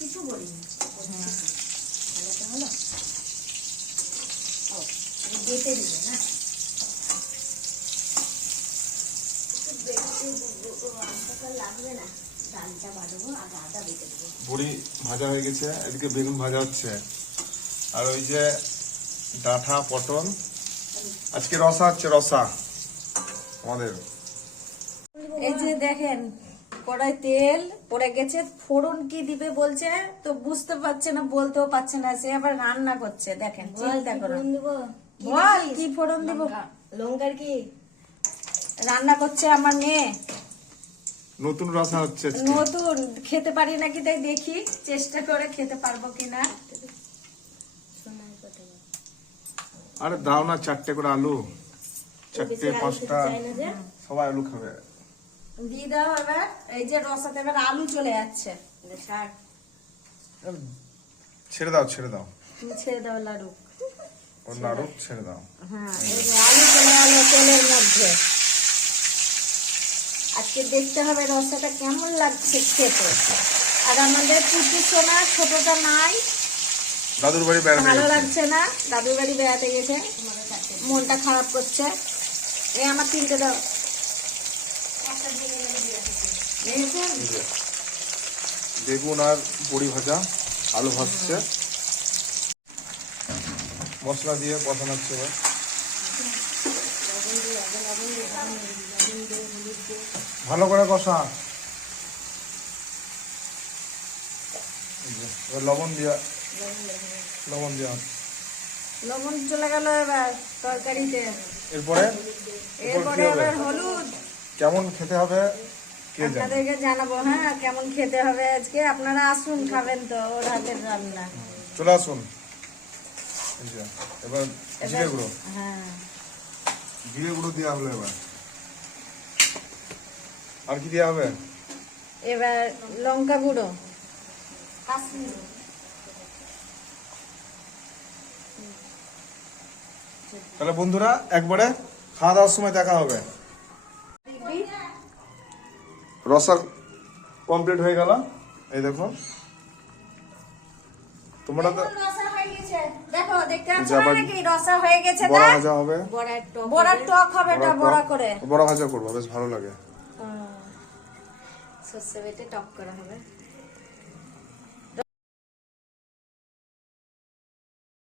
কিছু বলিনি। ভালোটা হলো ও বেটে দিবে না লাগবে না ডালটা বাড়বো আর আদা বেটে দেবো। বড়ি ভাজা হয়ে গেছে, এদিকে বেগুন ভাজা হচ্ছে, আর ওই যে ডাঁটা পটল আজকে রসা হচ্ছে, রসা আমাদের। এই যে দেখেন কড়াই তেল পড়ে গেছে, ফোড়ন কি দিবে বলছে তো বুঝতে পারছে না, বলতেও পারছে না, সে আবার রান্না করছে। দেখেন চিন্তা করুন, বল কি ফোড়ন দিব। লঙ্কার কি রান্না করছে আমার মেয়ে, নতুন রসা হচ্ছে আজকে। নতুন খেতে পারি নাকি তাই দেখি, চেষ্টা করে খেতে পারবো কিনা। আরে দাও না 4টে করে আলু, 4টে 5টা, সবাই আলু খাবে। দিয়ে দাও এবার। এই যে রসাতে এবার আলু চলে যাচ্ছে। ছেড়ে দাও, ছেড়ে দাও, তুমি ছেড়ে দাও লাড়ু। ওর নাড়ু ছেড়ে দাও। হ্যাঁ এই যে আলু চলে গেল তেলের মধ্যে। আজকে দেখতে হবে রসাটা কেমন লাগছে খেতে। আর আমাদের পুটু সোনা ছোটটা নাই, দাদুর বাড়ি বেড়াতে ভালো গেছে। লাগছে না, দাদুর বাড়ি বেড়াতে গেছে, মনটা খারাপ করছে। এই আমার 3টে দাও। দেখেছেন? বেগুন আর বড়ি ভাজা, আলু ভাজছে, মশলা দিয়ে কষানো হচ্ছে। এবার ভালো করে কষা। এবার লবণ দিয়া, লবণ দিয়া, লবণ চলে গেল এবার তরকারিতে। এরপরে এরপরে এবার হলুদ। কেমন খেতে হবে কে জানে। আপনাদেরকে জানাবো, হ্যাঁ কেমন খেতে হবে আজকে। আপনারা আসুন, খাবেন তো ওর হাতের রান্না। চলে আসুন। এই যে, এবার জিরে গুঁড়ো, হ্যাঁ জিরে গুঁড়ো দেওয়া হলো। এবার আর কি দেওয়া হবে? এবার লঙ্কা গুঁড়ো, তাহলে বন্ধুরা একবারে খাওয়া দাওয়ার সময় দেখা হবে। রসা কমপ্লিট হয়ে গেল। এই দেখো তোমরা তো রসা হয়ে গেছে, দেখো দেখতে পাচ্ছ আবার নাকি রসা হয়ে গেছে। বড়া ভাজা হবে, বড়া টক হবে, এটা বড়া করে বড়া ভাজা করবো, বেশ ভালো লাগে। সর্ষে বেটে টক করা হবে।